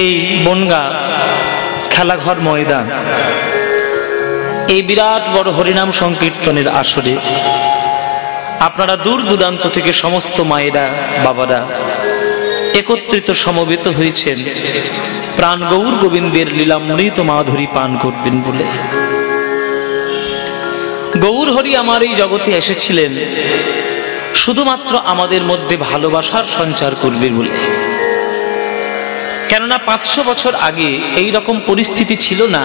এই বনগা খেলাঘর ময়দান, এই বিরাট বড় হরিনাম সংকীর্তনের আসরে আপনারা দূর দূরান্ত থেকে সমস্ত মায়েরা বাবারা একত্রিত সমবেত হয়েছেন প্রাণ গৌর গোবিন্দের লীলামৃত মাধুরী পান করবেন বলে। গৌর হরি আমার এই জগতে এসেছিলেন শুধুমাত্র আমাদের মধ্যে ভালোবাসার সঞ্চার করবে বলে। কেননা 500 বছর আগে এই রকম পরিস্থিতি ছিল না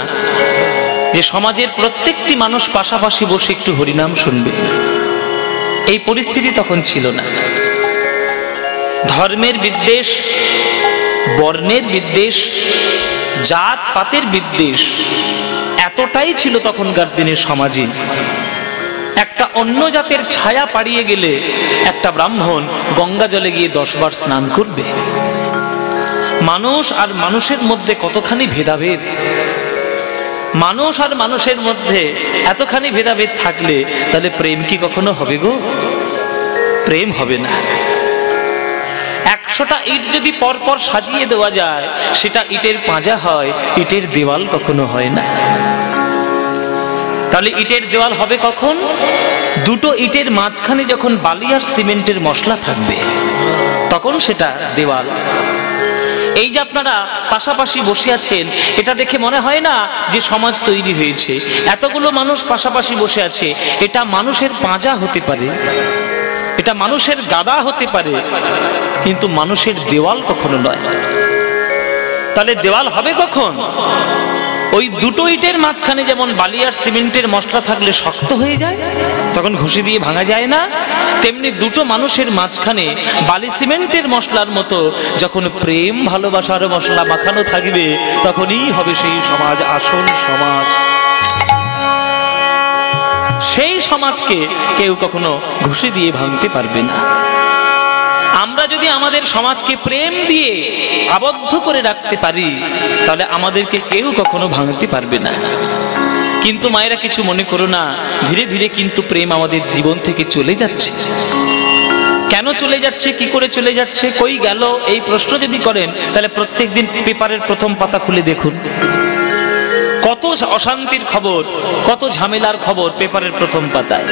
যে সমাজের প্রত্যেকটি মানুষ পাশাপাশি বসে একটু হরিনাম শুনবে। এই পরিস্থিতি তখন ছিল না। ধর্মের বিদ্বেষ, বর্ণের বিদ্বেষ, জাত পাতের বিদ্বেষ এতটাই ছিল তখনকার দিনের সমাজে। একটা অন্য জাতের ছায়া পাড়িয়ে গেলে একটা ব্রাহ্মণ গঙ্গা জলে গিয়ে 10 বার স্নান করবে। মানুষ আর মানুষের মধ্যে কতখানি ভেদাভেদ, মানুষ আর মানুষের মধ্যে এতখানি ভেদাভেদ থাকলে তাহলে প্রেম কি কখনো হবে গো? প্রেম হবে না। 100টা ইট যদি পরপর সাজিয়ে দেওয়া যায় সেটা ইটের পাঁজা হয়, ইটের দেওয়াল কখনো হয় না। তাহলে ইটের দেওয়াল হবে কখন? দুটো ইটের মাঝখানে যখন বালি আর সিমেন্টের মশলা থাকবে তখন সেটা দেওয়াল। এই যে আপনারা পাশাপাশি বসে আছেন, এটা দেখে মনে হয় না যে সমাজ তৈরি হয়েছে। এতগুলো মানুষ পাশাপাশি বসে আছে, এটা মানুষের পাঁজা হতে পারে, এটা মানুষের গাদা হতে পারে, কিন্তু মানুষের দেওয়াল কখনো নয়। তাহলে দেওয়াল হবে কখন? ওই দুটো ইটের মাঝখানে যেমন বালি আর সিমেন্টের মশলা থাকলে শক্ত হয়ে যায়, তখন ঘষে দিয়ে ভাঙা যায় না, তেমনি দুটো মানুষের মাঝখানে বালি সিমেন্টের মশলার মতো যখন প্রেম ভালোবাসার মশলা মাখানো থাকবে তখনই হবে সেই সমাজ আসল সমাজ। সেই সমাজকে কেউ কখনো ঘষে দিয়ে ভাঙতে পারবে না। আমরা যদি আমাদের সমাজকে প্রেম দিয়ে আবদ্ধ করে রাখতে পারি তাহলে আমাদেরকে কেউ কখনো ভাঙতে পারবে না। কিন্তু মায়েরা কিছু মনে করো না, ধীরে ধীরে কিন্তু প্রেম আমাদের জীবন থেকে চলে যাচ্ছে। কেন চলে যাচ্ছে, কি করে চলে যাচ্ছে, কই গেল, এই প্রশ্ন যদি করেন তাহলে প্রত্যেকদিন পেপারের প্রথম পাতা খুলে দেখুন কত অশান্তির খবর, কত ঝামেলার খবর পেপারের প্রথম পাতায়।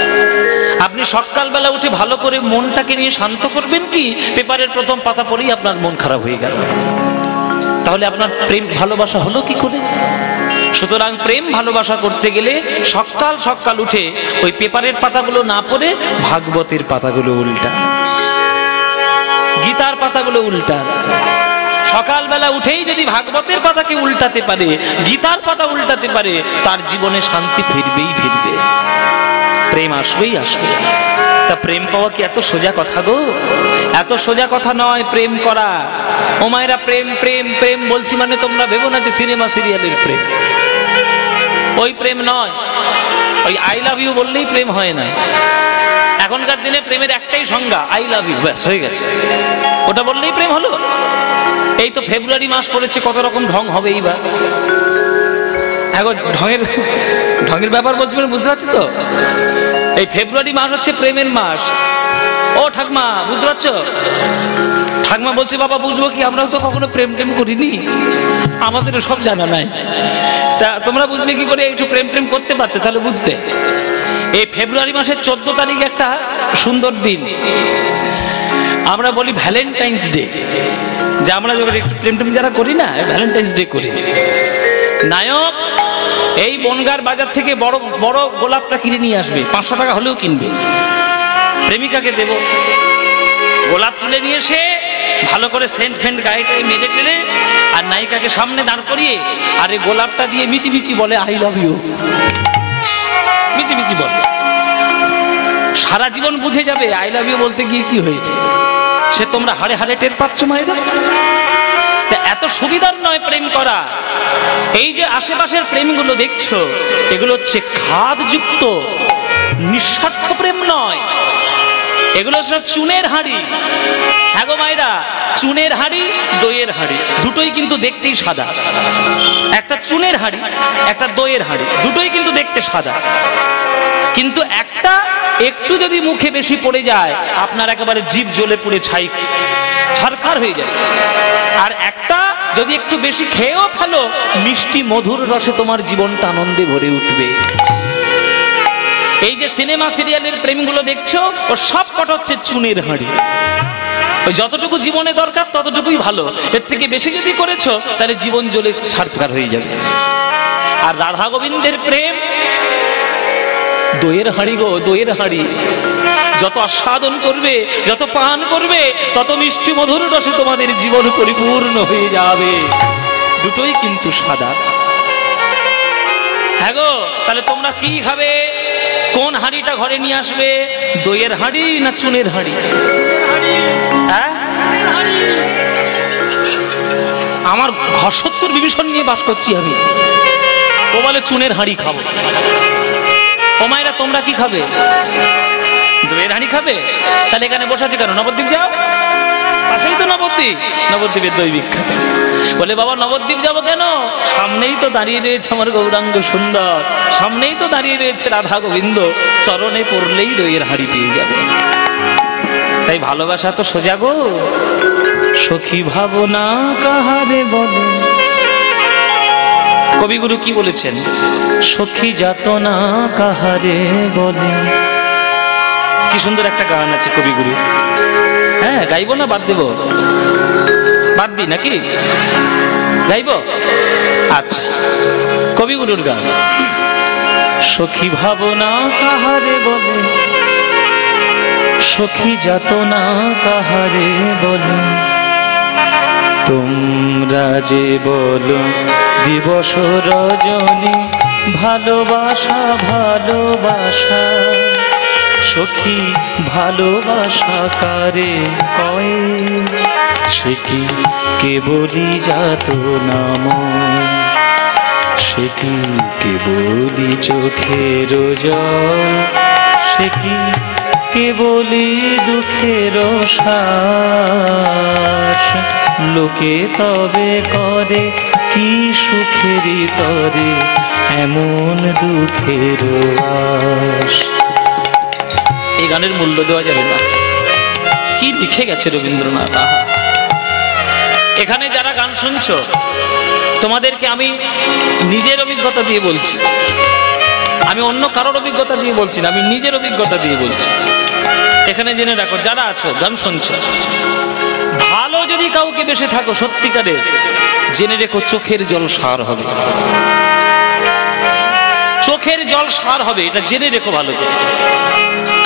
আপনি সকালবেলা উঠে ভালো করে মনটাকে নিয়ে শান্ত করবেন কি পেপারের প্রথম পাতা পড়েই আপনার মন খারাপ হয়ে গেল? তাহলে আপনার প্রেম ভালোবাসা হলো কি করে? সুতরাং প্রেম ভালোবাসা করতে গেলে সকাল সকাল উঠে ওই পেপারের পাতাগুলো না পড়ে ভাগবতের পাতাগুলো উল্টা, গীতার পাতাগুলো উল্টা। সকালবেলা উঠেই যদি ভাগবতের পাতাকে উল্টাতে পারে, গীতার পাতা উল্টাতে পারে, তার জীবনে শান্তি ফিরবেই ফিরবে, প্রেম আসবেই আসবে। তা প্রেম পাওয়া কি এত সোজা কথা গো? এত সোজা কথা নয় প্রেম করা। ও মায়েরা, প্রেম প্রেম প্রেম বলছি মানে তোমরা ভেবো না যে সিনেমা সিরিয়ালের প্রেম। ওই প্রেম নয়। ওই আই লাভ ইউ বললেই প্রেম হয় না। এখনকার দিনে প্রেমের একটাই সংজ্ঞা, আই লাভ ইউ, ব্যাস হয়ে গেছে। ওটা বললেই প্রেম হলো? এই তো ফেব্রুয়ারি মাস পড়েছে, কত রকম ঢং হবে এইবার। এখন ঢঙের ব্যাপার বলছি মানে বুঝতে পারছো তো? এই ফেব্রুয়ারি মাস হচ্ছে প্রেমের মাস। ও ঠাকমা, বুঝতে পারছো? ঠাকমা বলছে, বাবা বুঝবো কি, আমরাও তো কখনো প্রেম টেম করিনি, আমাদেরও সব জানা নাই। তা তোমরা বুঝবে কি করে? একটু প্রেম টেম করতে পারতে তাহলে বুঝতে। এই ফেব্রুয়ারি মাসের 14 তারিখ একটা সুন্দর দিন, আমরা বলি ভ্যালেন্টাইন্স ডে। যে আমরা যখন একটু প্রেম টেম যারা করি না, ভ্যালেন্টাইন্স ডে করি। নায়ক এই বনগার বাজার থেকে বড় বড় গোলাপটা কিনে নিয়ে আসবে, 500 টাকা হলেও কিনবে, প্রেমিকাকে দেব। গোলাপ তুলে নিয়ে এসে ভালো করে সেন্ট ফেন্ট গায়েটাই মেরে টেনে আর নায়িকাকে সামনে দাঁড় করিয়ে আর এই গোলাপটা দিয়ে মিচিমিচি বলে আই লাভ ইউ, মিচিমিচি বলে। সারা জীবন বুঝে যাবে আই লাভ ইউ বলতে গিয়ে কি হয়েছে, সে তোমরা হাড়ে হাড়ে টের পাচ্ছ মায়েরা। এত সুবিধার নয় প্রেম করা। এই যে আশেপাশের প্রেমগুলো দেখছো, এগুলো হচ্ছে খাদযুক্ত, নিঃস্বার্থ প্রেম নয়। এগুলো সব চুনের হাঁড়ি। হ্যাঁ গো মায়েরা, চুনের হাঁড়ি, দইয়ের হাঁড়ি, দুটোই কিন্তু দেখতেই সাদা। একটা চুনের হাঁড়ি, একটা দইয়ের হাঁড়ি, দুটোই কিন্তু দেখতে সাদা। কিন্তু একটা একটু যদি মুখে বেশি পড়ে যায় আপনার একেবারে জিভ জ্বলে পুড়ে ছাই ছারখার হয়ে যায়। আর একটা যদি একটু বেশি খেয়েও ফেলো, মিষ্টি মধুর রসে তোমার জীবনটা আনন্দে ভরে উঠবে। এই যে সিনেমা সিরিয়ালের প্রেমগুলো দেখছো, ও সব কটা হচ্ছে চুনের হাঁড়ি। ওই যতটুকু জীবনে দরকার ততটুকুই ভালো, এর থেকে বেশি যদি করেছো তাহলে জীবন জ্বলে ছারখার হয়ে যাবে। আর রাধা গোবিন্দের প্রেম দইয়ের হাঁড়ি গো, দইয়ের হাঁড়ি। যত আস্বাদন করবে, যত পান করবে, তত মিষ্টি মধুর রসে তোমাদের জীবন পরিপূর্ণ হয়ে যাবে। দুটোই কিন্তু সাদা। হ্যাঁ গো, তাহলে তোমরা কি খাবে? কোন হাঁড়িটা ঘরে নিয়ে আসবে? দইয়ের হাঁড়ি না চুনের হাঁড়ি? হ্যাঁ, আমার ঘরসত্তর বিভীষণ নিয়ে বাস করছি আমি, ও বলে চুনের হাঁড়ি খাবো। ও মায়েরা, তোমরা কি খাবে? দইয়ের হাঁড়ি খাবে? তাহলে এখানে বসে আছে কেন? নবদ্বীপ যাও, পাশেই তো নবদ্বীপ, নবদ্বীপের দই বিখ্যাত। বলে বাবা নবদ্বীপ যাবো কেন? সামনেই তো দাঁড়িয়ে রয়েছে আমার গৌরাঙ্গ সুন্দর, সামনেই তো দাঁড়িয়ে রয়েছে রাধা গোবিন্দ, চরণে পড়লেই দইয়ের হাঁড়ি পেয়ে যাবে। তাই ভালোবাসা তো সোজা গো। সখী ভাবনা কাহারে বলে, কবিগুরু কি বলেছেন? সখী যাতনা কাহারে বলে। কি সুন্দর একটা গান আছে কবিগুরু। হ্যাঁ, গাইবো না বাদ দেবো? বাদ দিই নাকি? গাইবো? আচ্ছা, কবিগুরুর গান। সখী ভাবনা কাহারে বলে, সখী যাতনা কাহারে বলে, তোমরা যে বলো দিবস রজনী, ভালোবাসা ভালোবাসা, সখী ভালোবাসা কারে কয়, সে কি কেবলি যাতনা ময়, সে কি কেবলি চোখের জল, সে কি কেবলি দুঃখের শ্বাস, লোকে তবে করে কি সুখেরই তরে এমন দুঃখের আশ। এই গানের মূল্য দেওয়া যাবে না। কি লিখে গেছে রবীন্দ্রনাথ। এখানে যারা গান শুনছো, তোমাদেরকে আমি নিজের অভিজ্ঞতা দিয়ে বলছি, আমি অন্য কারোর অভিজ্ঞতা দিয়ে বলছি না, আমি নিজের অভিজ্ঞতা দিয়ে বলছি। এখানে জেনে রাখো, যারা আছো গান শুনছো, ভালো যদি কাউকে বেশি থাকো সত্যিকারের, জেনে রেখো চোখের জল সার হবে। চোখের জল সার হবে, এটা জেনে রেখো ভালো করে।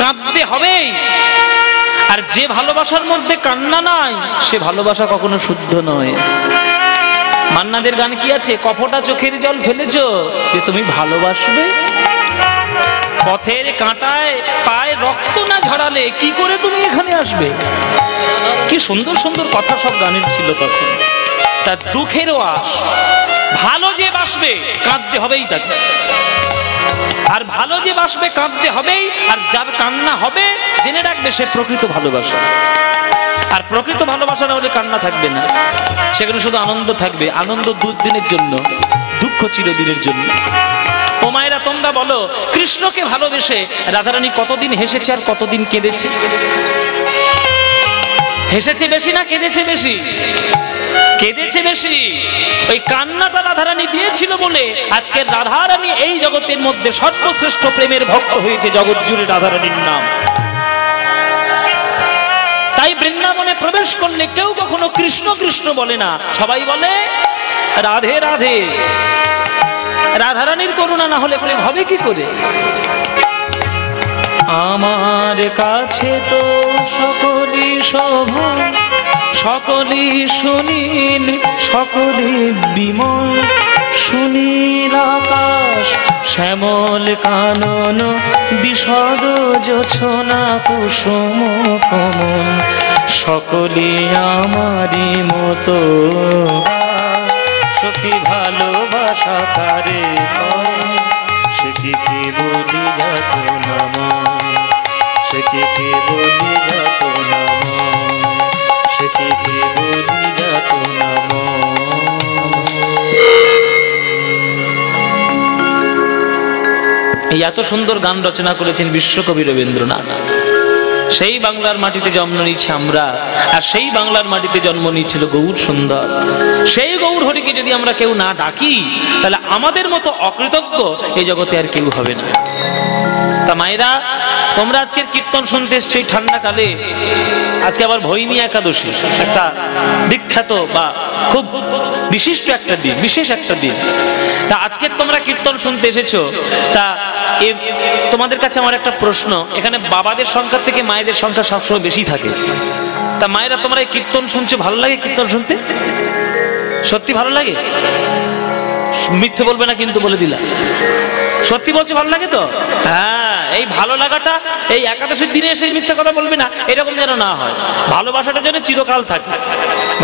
কাঁদতে হবেই। আর যে ভালোবাসার মধ্যে কান্না নাই, সে ভালোবাসা কখনো শুদ্ধ নয়। মান্নাদের গান কি আছে? কপটা চোখের জল ফেলেছো যে তুমি ভালোবাসবে? পথের কাঁটায় পায়ে রক্ত না ঝরালে কি করে তুমি এখানে আসবে? কি সুন্দর সুন্দর কথা সব গানের ছিল তখন। তা দুঃখেরও আশ। ভালো যে বাসবে কাঁদতে হবেই তাকে, আর ভালো যে বাসবে কাঁদতে হবেই। আর যার কান্না হবে জেনে রাখবে সে প্রকৃত ভালোবাসা। আর প্রকৃত ভালোবাসা না হলে কান্না থাকবে না, সেখানে শুধু আনন্দ থাকবে। আনন্দ দুদিনের জন্য, দুঃখ চিরদিনের জন্য। ও মায়েরা, তোমরা বলো, কৃষ্ণকে ভালোবেসে রাধারানী কতদিন হেসেছে আর কতদিন কেঁদেছে? হেসেছে বেশি না কেঁদেছে বেশি? কেঁদেছে বেশি। ওই কান্নাটা রাধারানী দিয়েছিল বলে আজকে রাধারানী এই জগতের মধ্যে সর্বশ্রেষ্ঠ প্রেমের ভক্ত হয়েছে। জগৎ জুড়ে রাধারানীর নাম। তাই বৃন্দাবনে প্রবেশ করলে কেউ কখনো কৃষ্ণ কৃষ্ণ বলে না, সবাই বলে রাধে রাধে। রাধারানীর করুণা না হলে প্রেম হবে কি করে? আমার কাছে তো সকলই শোভা, সকলই সুনীল, সকলই বিমল, সুনীল আকাশ, শ্যামল কানন, বিশদ জোছনা, কুসুম কমল, সকলই আমারই মতো। সখী ভালোবাসা কারে কয়, সে কি কেবলি যাতনা ময়, সে কি কেবলি যাতনা ময়, সে কি কেবলি যাতনা ময়। এই এত সুন্দর গান রচনা করেছেন বিশ্বকবি রবীন্দ্রনাথ। সেই বাংলার মাটিতে জন্ম নিয়েছি আমরা, আর সেই বাংলার মাটিতে জন্ম নিয়েছিল গৌর সুন্দর। সেই গৌর হরিকে যদি আমরা কেউ না ডাকি, তাহলে আমাদের মতো অকৃতজ্ঞ এই জগতে আর কেউ হবে না। তা মায়েরা, তোমরা আজকের কীর্তন শুনতে এসছো এই ঠান্ডাকালে। আজকে আবার ভৈমী একাদশী, একটা বিখ্যাত বা খুব বিশিষ্ট একটা দিন, বিশেষ একটা দিন। তা আজকে তোমরা কীর্তন শুনতে এসেছো, তা তোমাদের কাছে আমার একটা প্রশ্ন, এখানে বাবাদের সংখ্যা থেকে মায়েদের সংখ্যা সবসময় বেশি থাকে। তা মায়েরা, তোমরা এই কীর্তন শুনছো, ভালো লাগে কীর্তন শুনতে? সত্যি ভালো লাগে? মিথ্যে বলবে না কিন্তু, বলে দিলাম। সত্যি বলছো, ভালো লাগে তো? হ্যাঁ, এই ভালো লাগাটা এই একাদশীর দিনে এসে মিথ্যা কথা বলবে না, এরকম যেন না হয়। ভালোবাসাটা যেন চিরকাল থাকে,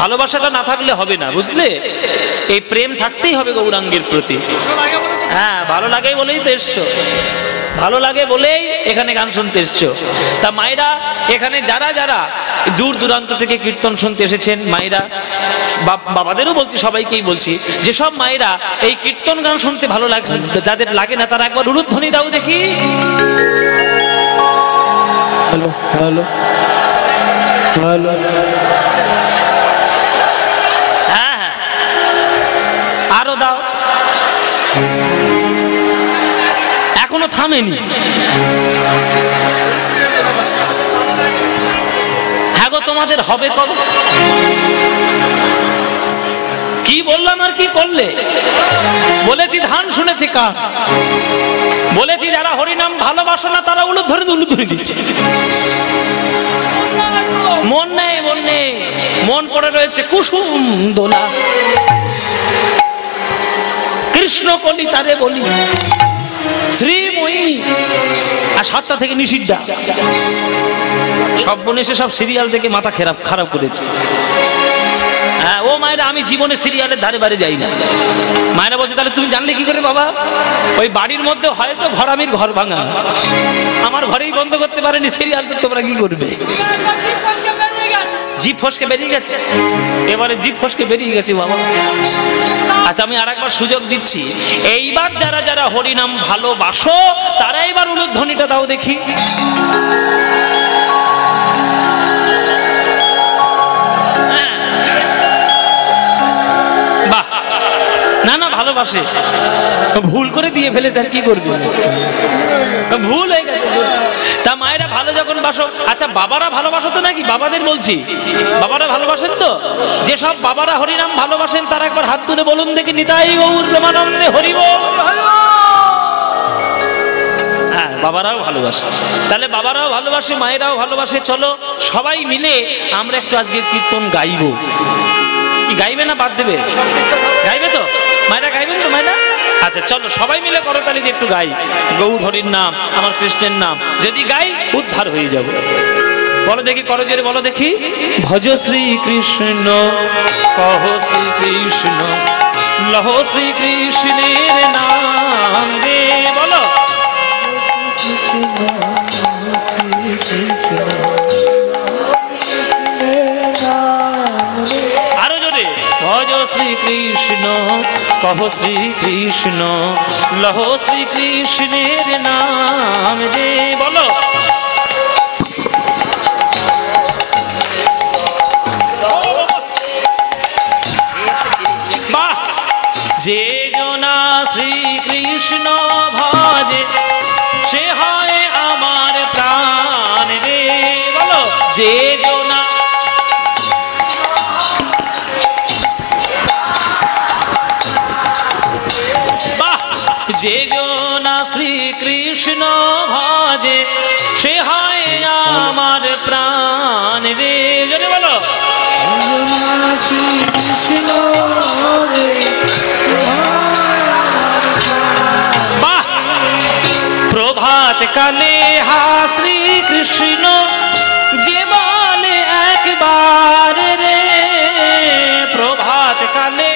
ভালোবাসাটা না থাকলে হবে না, বুঝলে? এই প্রেম থাকতেই হবে গৌরাঙ্গের প্রতি। হ্যাঁ, ভালো লাগে বলেই তো এসছো, ভালো লাগে বলেই এখানে গান শুনতে এসছো। তা মায়েরা, এখানে যারা যারা দূর দূরান্ত থেকে কীর্তন শুনতে এসেছেন, মায়েরা, বাবাদেরও বলছি, সবাইকেই বলছি, যেসব মায়েরা এই কীর্তন গান শুনতে ভালো লাগে, যাদের লাগে না, তারা একবার উলুধ্বনি দাও দেখি। Hello hello hello. হ্যাঁ হ্যাঁ, আরো দাও। এখনো থামেনি। হ্যাঁ গো, তোমাদের হবে কবে? কি বললাম আর কি করলে? বলেছি ধান শুনেছি কার, বলেছি যারা হরিনাম ভালোবাসো না তারা উলুধ্বনি দিচ্ছে। মন নেই, মন নেই, মন পড়ে রয়েছে কুসুম দোলা, কৃষ্ণ কলি তারে বলি, শ্রীময়ী, আর 7টা থেকে নিষিদ্ধা। সব বনেছে, সব সিরিয়াল থেকে মাথা খারাপ করেছে। হ্যাঁ, ও মায়েরা, আমি জীবনে সিরিয়ালের ধারে বাড়ি যাই না। মায়েরা বলছে, তাহলে তুমি জানলে কি করে বাবা? ওই বাড়ির মধ্যে হয়তো ঘরামির ঘর ভাঙা, আমার ঘরেই বন্ধ করতে পারেনি, সিরিয়াল তো তোমরা কি করবে? জিভ ফসকে বেরিয়ে গেছে, এবারে জিভ ফসকে বেরিয়ে গেছে বাবা। আচ্ছা, আমি আরেকবার সুযোগ দিচ্ছি, এইবার যারা যারা হরিনাম ভালোবাসো তারা এবার উলুধ্বনিটা দাও দেখি। বাহ, না না, ভালোবাসে, ভুল করে দিয়ে ফেলেছে, আর কি করবে, ভুল হয়ে গেছে। তা মায়েরা, ভালো যখন বাসো, আচ্ছা বাবারা ভালোবাসো তো নাকি? বাবাদের বলছি, বাবারা ভালোবাসেন তো? যেসব বাবারা হরিনাম ভালোবাসেন তারা একবার হাত তুলে বলুন দেখি, নিতাই গৌর প্রেমানন্দে হরি বল। হ্যাঁ, বাবারাও ভালোবাসে। তাহলে বাবারাও ভালোবাসে, মায়েরাও ভালোবাসে। চলো সবাই মিলে আমরা একটু আজকের কীর্তন গাইব। কি গাইবে না বাদ দেবে? গাইবে তো মায়েরা? গাইবেন তো মায়েরা? আচ্ছা চলো সবাই মিলে করতালি দিয়ে একটু গাই, গৌর হরির নাম, আমার কৃষ্ণের নাম যদি গাই উদ্ধার হয়ে যাব। বলো দেখি, করো জোরে বলো দেখি। ভজ শ্রী কৃষ্ণ, কহ শ্রী কৃষ্ণ, লহ শ্রী কৃষ্ণের নাম রে। বলো আরো জোরে। ভজ শ্রী কৃষ্ণ, কহ শ্রী কৃষ্ণ, লহ শ্রী কৃষ্ণের নাম রে। বলো বাহ। যে জনা শ্রীকৃষ্ণ ভজে সে হয় আমার প্রাণ রে। বলো যে জনা, বাহ। যে জনা শ্রীকৃষ্ণ ভজে সে হয় আমার প্রাণ রে। জোরে বলো বাহ। প্রভাত কালে হা শ্রীকৃষ্ণ যে বলে একবার রে। প্রভাত কালে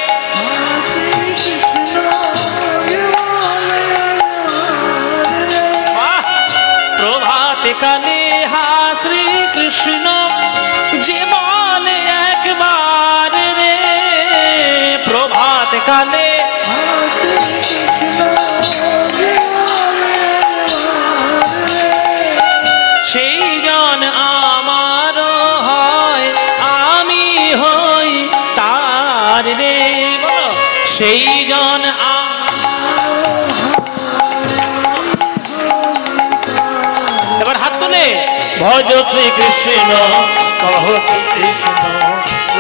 বাহ। প্রভাত কালে হা শ্রীকৃষ্ণ যে বলে একবার রে। প্রভাত কালে সেই জন সেই জন এবার হাত তুলে ভজ শ্রীকৃষ্ণ কহ শ্রীকৃষ্ণ